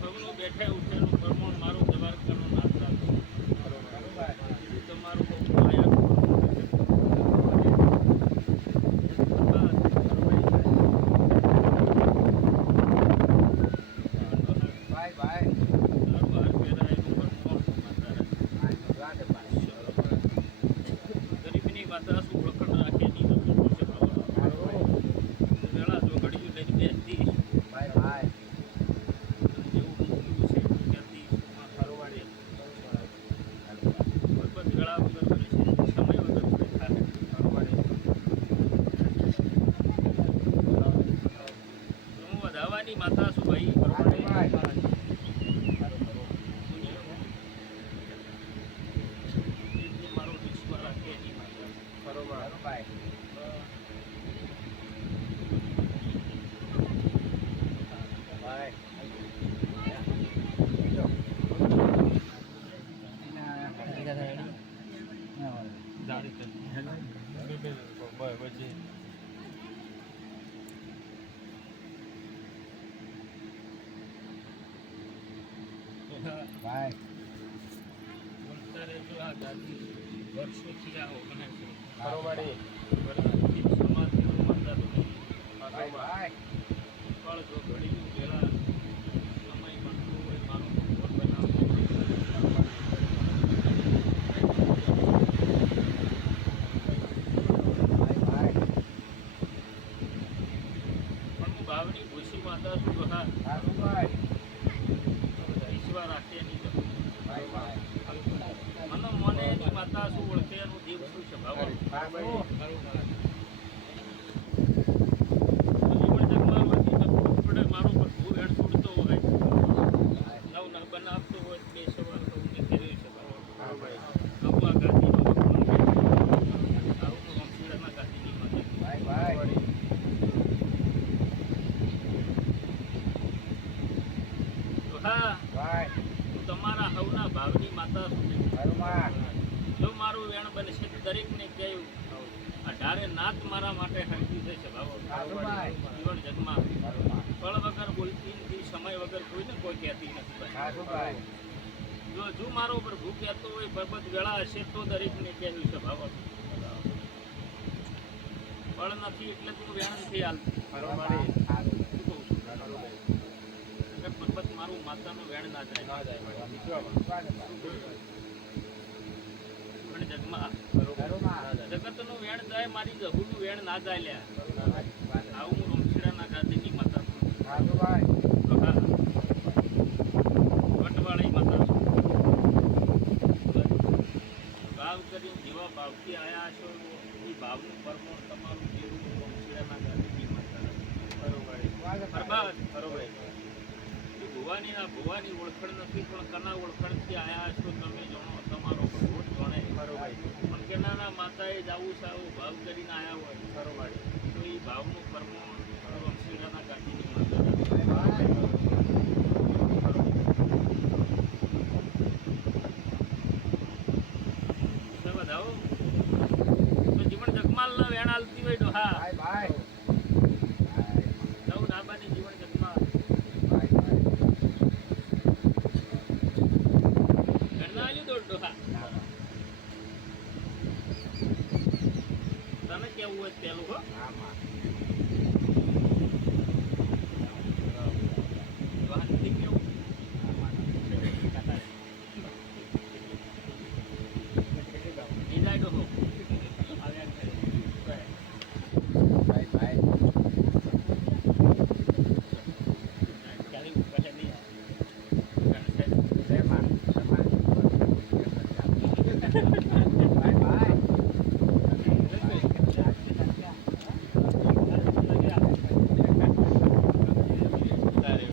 પગનું બેઠે ઉઠેલું પરમોણ મારું જવાર કરનો નાથ રાખો. બીજું તમારું બહુ માયા ગરીબની માતા શું ઓળખણ રાખે નહીં વેળા જો ઘડીયું લઈને બેસતી જેવું મૂક્યું છે ત્યાંથી ફરવાડે બરબત વેળા વગર કરે છે સમય વગર કરે ખાને ફરવાડે હું વધાવાની માતા શું ભાઈ ફરવાડે મારો વિશ્વ રાખે એની માતા ફરવાડ વર્ષોથી આવો બને છે ફરવાડે સમાધિ માતા ફળ જો ઘડી પેલા સમય બનતું હોય મારું ભગવાન બનાવતો પણ હું ભાવની ભૂસી માતા છું ઈશ્વર રાખે એની મને મને એની માતા શું ઓળખે એનું દેવ શું છે ભાવ મારો પર ભૂ વેણ છોડતો હોય નવ બનાવતો હોય બે સવાલ તો મેં કર્યું છે નવા ગાંધીનો આવું રમશીડાના ગાંધીની માતા તો હા તમારા હવના ભાવની માતા જો મારું વેણ બનશે તો દરેકને કહ્યું 18 નાથ મારા માટે હરકી થશે ભાવ જીવન જગમાં ફળ વગર બોલતી નથી સમય વગર કોઈને કોઈ કહેતી નથી જો મારો પ્રભુ કહેતો હોય બરબત વેળા હશે તો દરેકને કહેવું છે ભાવ ફળ નથી એટલે તું વેણ નથી હાલતી બરબત મારું માતાનું વેણ ના જાય જગમાં જગતનું વેણ જાય મારી જહુનું વેણ ના જાય લ્યા આવું હું રમશીડાના ગાંધીની માતા વટવાળી માતા ભાવ કરી જેવા ભાવથી આવ્યા છો એ ભાવનું પરમોણ તમારું જેવું રમશીડાના ગાંધીની માતા બરોબર ભુવાની ઓળખણ નથી પણ કના ઓળખણથી આવ્યા છો તમે જાણો તમારો ભગવત જાણે પણ કેનાના માતાએ જ આવું સારું ભાવ કરીને આવ્યા હોય ફરવાડે તો એ ભાવનું પરમોણ